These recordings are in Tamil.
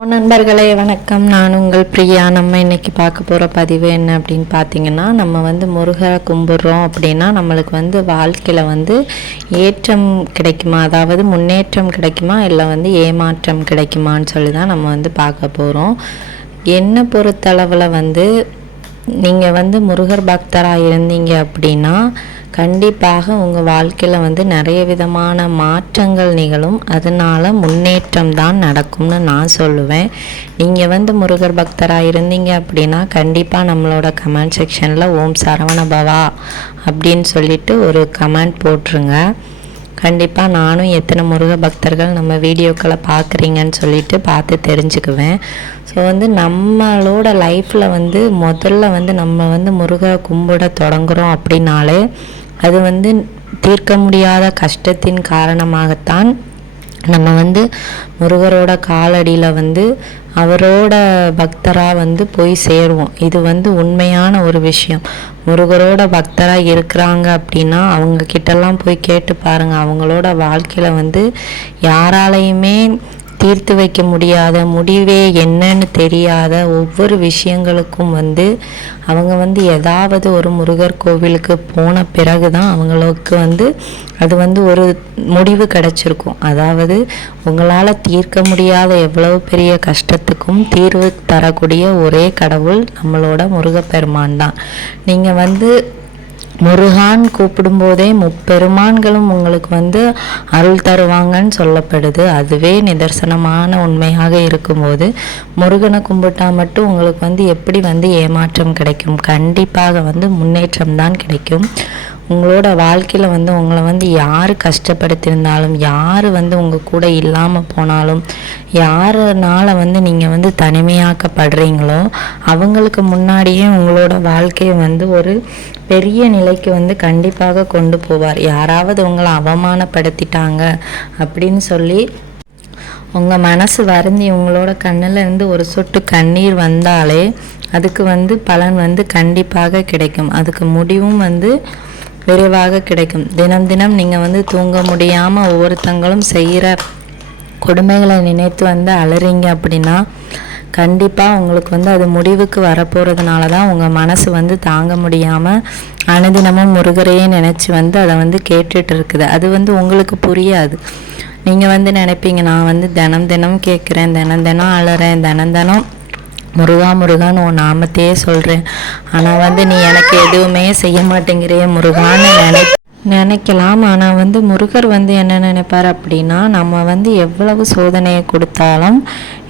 நண்பர்களே வணக்கம். நான் உங்கள் பிரியா. நம்ம இன்னைக்கு பார்க்க போகிற பதிவு என்ன அப்படின்னு பார்த்தீங்கன்னா, நம்ம முருகரை கும்பிட்றோம் அப்படின்னா நம்மளுக்கு வாழ்க்கையில் ஏற்றம் கிடைக்குமா, அதாவது முன்னேற்றம் கிடைக்குமா, இல்லை ஏமாற்றம் கிடைக்குமான்னு சொல்லி தான் நம்ம பார்க்க போகிறோம். என்னை பொறுத்தளவில் நீங்கள் முருகர் பக்தராக இருந்தீங்க அப்படின்னா கண்டிப்பாக உங்கள் வாழ்க்கையில் நிறைய விதமான மாற்றங்கள் நிகழும். அதனால் முன்னேற்றம் தான் நடக்கும்னு நான் சொல்லுவேன். நீங்கள் முருகர் பக்தராக இருந்தீங்க அப்படின்னா கண்டிப்பாக நம்மளோட கமெண்ட் செக்ஷனில் ஓம் சரவணபவா அப்படின்னு சொல்லிட்டு ஒரு கமெண்ட் போட்டுருங்க. கண்டிப்பாக நானும் எத்தனை முருக பக்தர்கள் நம்ம வீடியோக்களை பார்க்குறீங்கன்னு சொல்லிட்டு பார்த்து தெரிஞ்சுக்குவேன். ஸோ நம்மளோட லைஃப்பில் முதல்ல நம்ம முருகரை கும்பிட தொடங்குகிறோம் அப்படின்னாலே அது தீர்க்க முடியாத கஷ்டத்தின் காரணமாகத்தான் நம்ம முருகரோட காலடியில் அவரோட பக்தராக போய் சேருவோம். இது உண்மையான ஒரு விஷயம். முருகரோட பக்தராக இருக்கிறாங்க அப்படின்னா அவங்க கிட்டலாம் போய் கேட்டு பாருங்கள். அவங்களோட வாழ்க்கையில் யாராலையுமே தீர்த்து வைக்க முடியாத, முடிவே என்னன்னு தெரியாத ஒவ்வொரு விஷயங்களுக்கும் அவங்க ஏதாவது ஒரு முருகர் கோவிலுக்கு போன பிறகு தான் அவங்களுக்கு அது ஒரு முடிவு கிடச்சிருக்கும். அதாவது உங்களால் தீர்க்க முடியாத எவ்வளவு பெரிய கஷ்டத்துக்கும் தீர்வு தரக்கூடிய ஒரே கடவுள் நம்மளோட முருகப்பெருமான் தான். நீங்கள் முருகான் கூப்பிடும்போதே முப்பெருமான்களும் உங்களுக்கு அருள் தருவாங்கன்னு சொல்லப்படுது. அதுவே நிதர்சனமான உண்மையாக இருக்கும்போது முருகனை கும்பிட்டா மட்டும் உங்களுக்கு எப்படி ஏமாற்றம் கிடைக்கும்? கண்டிப்பாக முன்னேற்றம் தான் கிடைக்கும். உங்களோட வாழ்க்கையில் உங்களை யார் கஷ்டப்படுத்தியிருந்தாலும், யார் உங்கள் கூட இல்லாமல் போனாலும், யாருனால நீங்கள் தனிமையாக்கப்படுறீங்களோ அவங்களுக்கு முன்னாடியே உங்களோட வாழ்க்கையை ஒரு பெரிய நிலைக்கு கண்டிப்பாக கொண்டு போவார். யாராவது உங்களை அவமானப்படுத்திட்டாங்க அப்படின்னு சொல்லி உங்கள் மனசு வருந்தி உங்களோட கண்ணில் இருந்து ஒரு சொட்டு கண்ணீர் வந்தாலே அதுக்கு பலன் கண்டிப்பாக கிடைக்கும். அதுக்கு முடிவும் விரைவாக கிடைக்கும். தினம் தினம் நீங்கள் தூங்க முடியாமல் ஒவ்வொருத்தங்களும் செய்கிற கொடுமைகளை நினைத்து அலறீங்க அப்படின்னா கண்டிப்பாக உங்களுக்கு அது முடிவுக்கு வரப்போகிறதுனால தான் உங்கள் மனசு தாங்க முடியாமல் அனுதினமும் முருகரையே நினச்சி அதை கேட்டுட்டு இருக்குது. அது உங்களுக்கு புரியாது. நீங்கள் நினைப்பீங்க, நான் தினம் தினம் கேட்குறேன், தினம் தினம் அலறேன், தினம் தினம் முருகா முருகான்னு உன் நாமத்தையே சொல்கிறேன், ஆனால் நீ எனக்கு எதுவுமே செய்ய மாட்டேங்கிறிய முருகான்னு நினைக்கலாம். ஆனால் முருகர் என்ன நினைப்பார் அப்படின்னா, நம்ம எவ்வளவு சோதனையை கொடுத்தாலும்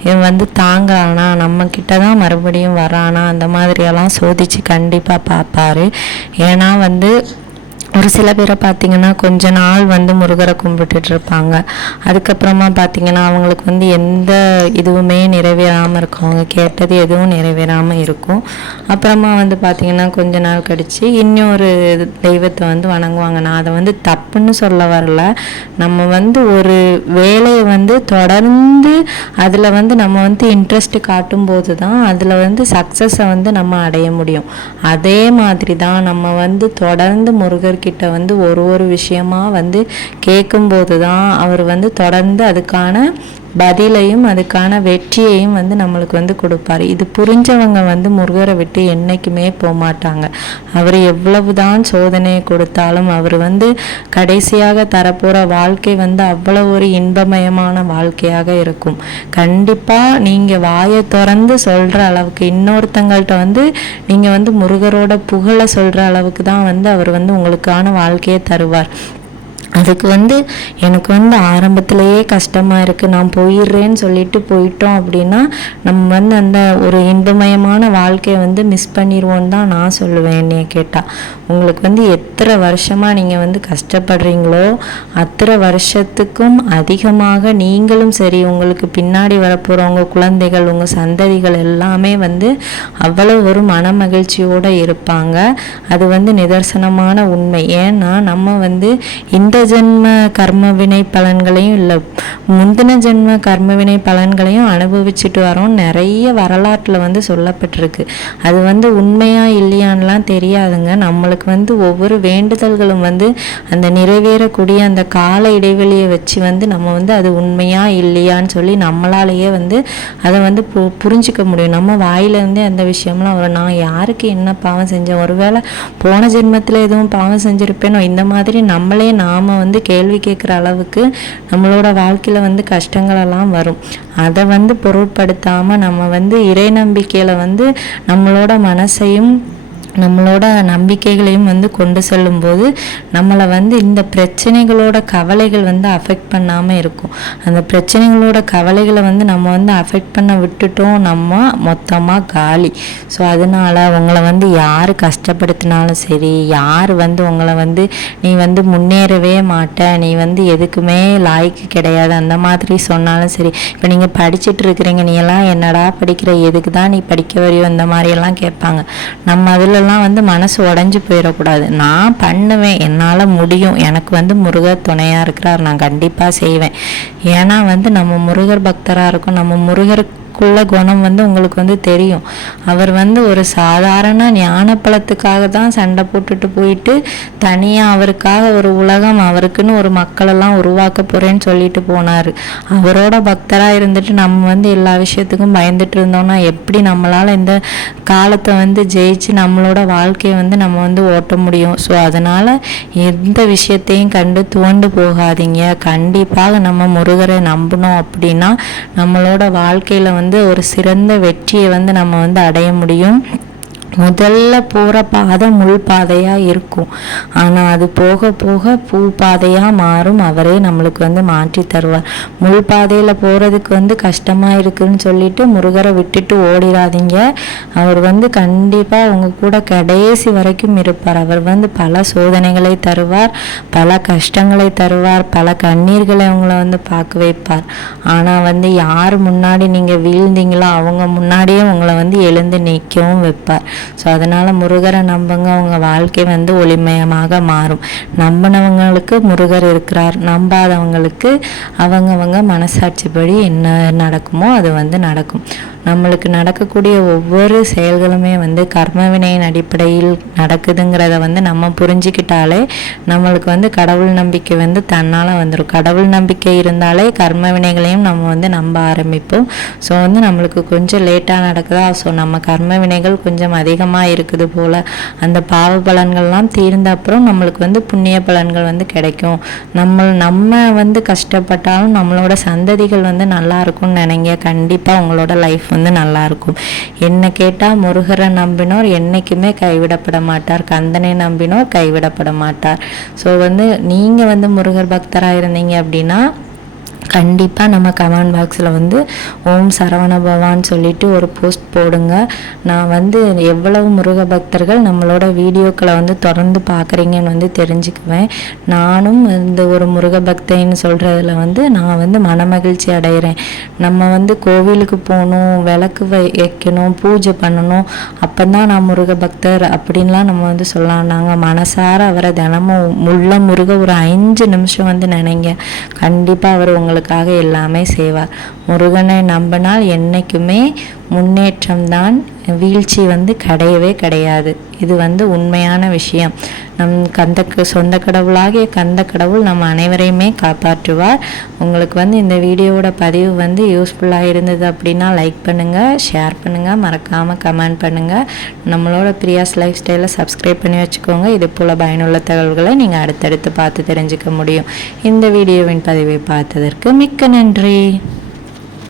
இவன் தாங்கலானா, நம்மக்கிட்ட தான் மறுபடியும் வரானா, அந்த மாதிரியெல்லாம் சோதித்து கண்டிப்பாக பார்ப்பார். ஏன்னா ஒரு சில பேரை பார்த்திங்கன்னா கொஞ்ச நாள் முருகரை கும்பிட்டுட்டு இருப்பாங்க. அதுக்கப்புறமா பார்த்திங்கன்னா அவங்களுக்கு எந்த இதுவுமே நிறைவேறாமல் இருக்கும். அவங்க கேட்டது எதுவும் நிறைவேறாமல் இருக்கும். அப்புறமா பார்த்திங்கன்னா கொஞ்ச நாள் கழித்து இன்னொரு தெய்வத்தை வணங்குவாங்க. நான் அதை தப்புன்னு சொல்ல வரல. நம்ம ஒரு வேலையை தொடர்ந்து அதில் நம்ம இன்ட்ரெஸ்ட் காட்டும்போது தான் அதில் சக்ஸஸை நம்ம அடைய முடியும். அதே மாதிரி தான் நம்ம தொடர்ந்து முருகர் கிட்ட ஒரு விஷயமா கேட்கும்போது தான் அவர் தொடர்ந்து அதுக்கான பதிலையும் அதுக்கான வெற்றியையும் நம்மளுக்கு கொடுப்பார். இது புரிஞ்சவங்க முருகரை விட்டு என்றைக்குமே போக மாட்டாங்க. அவர் எவ்வளவுதான் சோதனையை கொடுத்தாலும் அவர் கடைசியாக தரப்போகிற வாழ்க்கை அவ்வளவு ஒரு இன்பமயமான வாழ்க்கையாக இருக்கும். கண்டிப்பாக நீங்கள் வாயை திறந்து சொல்கிற அளவுக்கு, இன்னொருத்தங்கள்ட்ட நீங்கள் முருகரோட புகழை சொல்கிற அளவுக்கு தான் அவர் உங்களுக்கான வாழ்க்கையை தருவார். அதுக்கு எனக்கு ஆரம்பத்திலேயே கஷ்டமாக இருக்குது, நான் போயிடுறேன்னு சொல்லிட்டு போயிட்டோம் அப்படின்னா நம்ம அந்த ஒரு இன்பமயமான வாழ்க்கையை மிஸ் பண்ணிடுவோன்னு தான் நான் சொல்லுவேன். என்னைய கேட்டால் உங்களுக்கு எத்தனை வருஷமாக நீங்கள் கஷ்டப்படுறீங்களோ அத்தனை வருஷத்துக்கும் அதிகமாக நீங்களும் சரி, உங்களுக்கு பின்னாடி வரப்போகிறவங்க குழந்தைகள், உங்கள் சந்ததிகள் எல்லாமே அவ்வளோ ஒரு மன மகிழ்ச்சியோடு இருப்பாங்க. அது நிதர்சனமான உண்மை. ஏன்னா நம்ம இந்த ஜென்ம கர்ம வினை பலன்களையும் இல்லை முந்தின ஜென்ம கர்ம வினை பலன்களையும் அனுபவிச்சுட்டு வரோம். நிறைய வரலாற்றில் வந்து சொல்லப்பட்டிருக்கு. அது வந்து உண்மையா இல்லையான்லாம் தெரியாதுங்க. நம்மளுக்கு வந்து ஒவ்வொரு வேண்டுதல்களும் வந்து அந்த நிறைவேறக்கூடிய அந்த கால இடைவெளியை வச்சு வந்து நம்ம வந்து அது உண்மையா இல்லையான்னு சொல்லி நம்மளாலேயே வந்து அதை வந்து புரிஞ்சிக்க முடியும். நம்ம வாயிலேருந்தே அந்த விஷயம்லாம் வரும். நான் யாருக்கு என்ன பாவம் செஞ்சேன், ஒருவேளை போன ஜென்மத்தில் எதுவும் பாவம் செஞ்சுருப்பேனோ, இந்த மாதிரி நம்மளே நாம் வந்து கேள்வி கேட்குற அளவுக்கு நம்மளோட வாழ்க்கையில் வந்து கஷ்டங்களெல்லாம் வரும். அதை வந்து பொருட்படுத்தாமல் நம்ம வந்து இறை நம்பிக்கையில் வந்து நம்மளோட மனசையும் நம்மளோட நம்பிக்கைகளையும் வந்து கொண்டு செல்லும்போது நம்மளை வந்து இந்த பிரச்சனைகளோட கவலைகள் வந்து அஃபெக்ட் பண்ணாமல் இருக்கும். அந்த பிரச்சனைகளோட கவலைகளை வந்து நம்ம வந்து அஃபெக்ட் பண்ண விட்டுட்டோம், நம்ம மொத்தமாக காலி. ஸோ அதனால் உங்களை வந்து யார் கஷ்டப்படுத்தினாலும் சரி, யார் வந்து உங்களை வந்து நீ வந்து முன்னேறவே மாட்ட, நீ வந்து எதுக்குமே லாய்க்கு கிடையாது அந்த மாதிரி சொன்னாலும் சரி. இப்போ நீங்கள் படிச்சுட்டு இருக்கிறீங்க, நீ எல்லாம் என்னடா படிக்கிற, எதுக்கு தான் நீ படிக்க வரையோ, இந்த மாதிரியெல்லாம் கேட்பாங்க. நம்ம அதில் வந்து மனசு உடைஞ்சு போயிடக்கூடாது. நான் பண்ணுவேன், என்னால் முடியும், எனக்கு வந்து முருகர் துணையாக இருக்கிறார், நான் கண்டிப்பாக செய்வேன். ஏன்னா வந்து நம்ம முருகர் பக்தராக இருக்கோம். நம்ம முருகருக்கு குணம் வந்து உங்களுக்கு வந்து தெரியும். அவர் வந்து ஒரு சாதாரண ஞான பழத்துக்காக தான் சண்டை போட்டுட்டு போயிட்டு தனியாக அவருக்காக ஒரு உலகம், அவருக்குன்னு ஒரு மக்களெல்லாம் உருவாக்க போகிறேன்னு சொல்லிட்டு போனார். அவரோட பக்தராக இருந்துட்டு நம்ம வந்து எல்லா விஷயத்துக்கும் பயந்துட்டு இருந்தோம்னா எப்படி நம்மளால் இந்த காலத்தை வந்து ஜெயிச்சு நம்மளோட வாழ்க்கையை வந்து நம்ம வந்து ஓட்ட முடியும்? ஸோ அதனால் எந்த விஷயத்தையும் கண்டு துவண்டு போகாதீங்க. கண்டிப்பாக நம்ம முருகரை நம்பணும் அப்படின்னா நம்மளோட வாழ்க்கையில் வந்து ஒரு சிறந்த வெற்றியை வந்து நம்ம வந்து அடைய முடியும். முதல்ல போகிற பாதை முள் பாதையாக இருக்கும், ஆனால் அது போக போக பூ பாதையாக மாறும். அவரே நம்மளுக்கு வந்து மாற்றி தருவார். முள் பாதையில் போகிறதுக்கு வந்து கஷ்டமாக இருக்குதுன்னு சொல்லிட்டு முருகரை விட்டுட்டு ஓடிடாதீங்க. அவர் வந்து கண்டிப்பாக உங்கள் கூட கடைசி வரைக்கும் இருப்பார். அவர் வந்து பல சோதனைகளை தருவார், பல கஷ்டங்களை தருவார், பல கண்ணீர்களை உங்களை வந்து பார்க்க வைப்பார். ஆனால் வந்து யார் முன்னாடி நீங்கள் வீழ்ந்தீங்களோ அவங்க முன்னாடியே உங்களை வந்து எழுந்து நிற்கவும் வைப்பார். ஸோ அதனால் முருகரை நம்புங்க, அவங்க வாழ்க்கை வந்து ஒளிமயமாக மாறும். நம்பினவங்களுக்கு முருகர் இருக்கிறார், நம்பாதவங்களுக்கு அவங்கவங்க மனசாட்சிப்படி என்ன நடக்குமோ அது வந்து நடக்கும். நம்மளுக்கு நடக்கக்கூடிய ஒவ்வொரு செயல்களுமே வந்து கர்மவினையின் அடிப்படையில் நடக்குதுங்கிறத வந்து நம்ம புரிஞ்சுக்கிட்டாலே நம்மளுக்கு வந்து கடவுள் நம்பிக்கை வந்து தன்னால் வந்துடும். கடவுள் நம்பிக்கை இருந்தாலே கர்ம வினைகளையும் நம்ம வந்து நம்ப ஆரம்பிப்போம். ஸோ வந்து நம்மளுக்கு கொஞ்சம் லேட்டாக நடக்குதா, ஸோ நம்ம கர்ம வினைகள் கொஞ்சம் அதிகமாக இருக்குது போல், அந்த பாவ பலன்கள்லாம் தீர்ந்த அப்புறம் நம்மளுக்கு வந்து புண்ணிய பலன்கள் வந்து கிடைக்கும். நம்ம வந்து கஷ்டப்பட்டாலும் நம்மளோட சந்ததிகள் வந்து நல்லா இருக்கும்னு நினைங்க. கண்டிப்பாக உங்களோட லைஃப் வந்து நல்லா இருக்கும். என்ன கேட்டால் முருகரை நம்பினோர் என்னைக்குமே கைவிடப்பட மாட்டார், கந்தனை நம்பினோர் கைவிடப்பட மாட்டார். ஸோ வந்து நீங்கள் வந்து முருகர் பக்தராக இருந்தீங்க அப்படின்னா கண்டிப்பாக நம்ம கமெண்ட் பாக்ஸில் வந்து ஓம் சரவண பவான்னு சொல்லிட்டு ஒரு போஸ்ட் போடுங்க. நான் வந்து எவ்வளவு முருக பக்தர்கள் நம்மளோட வீடியோக்களை வந்து தொடர்ந்து பார்க்குறீங்கன்னு வந்து தெரிஞ்சுக்குவேன். நானும் இந்த ஒரு முருக பக்தைன்னு சொல்கிறதுல வந்து நான் வந்து மனமகிழ்ச்சி அடைகிறேன். நம்ம வந்து கோவிலுக்கு போகணும், விளக்கு வைக்கணும், பூஜை பண்ணணும், அப்போ தான் நான் முருக பக்தர் அப்படின்லாம் நம்ம வந்து சொல்லலாம். நாங்கள் மனசார அவரை தினமும் முள்ள முருக ஒரு 5 நிமிஷம் வந்து நினைங்க, கண்டிப்பாக அவர் உங்களுக்கு எல்லாமே செய்வார். முருகனை நம்பினால் என்னைக்குமே முன்னேற்றம்தான், வீழ்ச்சி வந்து கிடையவே கிடையாது. இது வந்து உண்மையான விஷயம். சொந்த கடவுளாகிய கந்த கடவுள் நம்ம அனைவரையுமே காப்பாற்றுவார். உங்களுக்கு வந்து இந்த வீடியோவோட பதிவு வந்து யூஸ்ஃபுல்லாக இருந்தது அப்படின்னா லைக் பண்ணுங்கள், ஷேர் பண்ணுங்கள், மறக்காமல் கமெண்ட் பண்ணுங்கள். நம்மளோட பிரியாஸ் லைஃப் ஸ்டைலை சப்ஸ்கிரைப் பண்ணி வச்சுக்கோங்க. இது போல் பயனுள்ள தகவல்களை நீங்கள் அடுத்தடுத்து பார்த்து தெரிஞ்சுக்க முடியும். இந்த வீடியோவின் பதிவை பார்த்ததற்கு மிக்க நன்றி.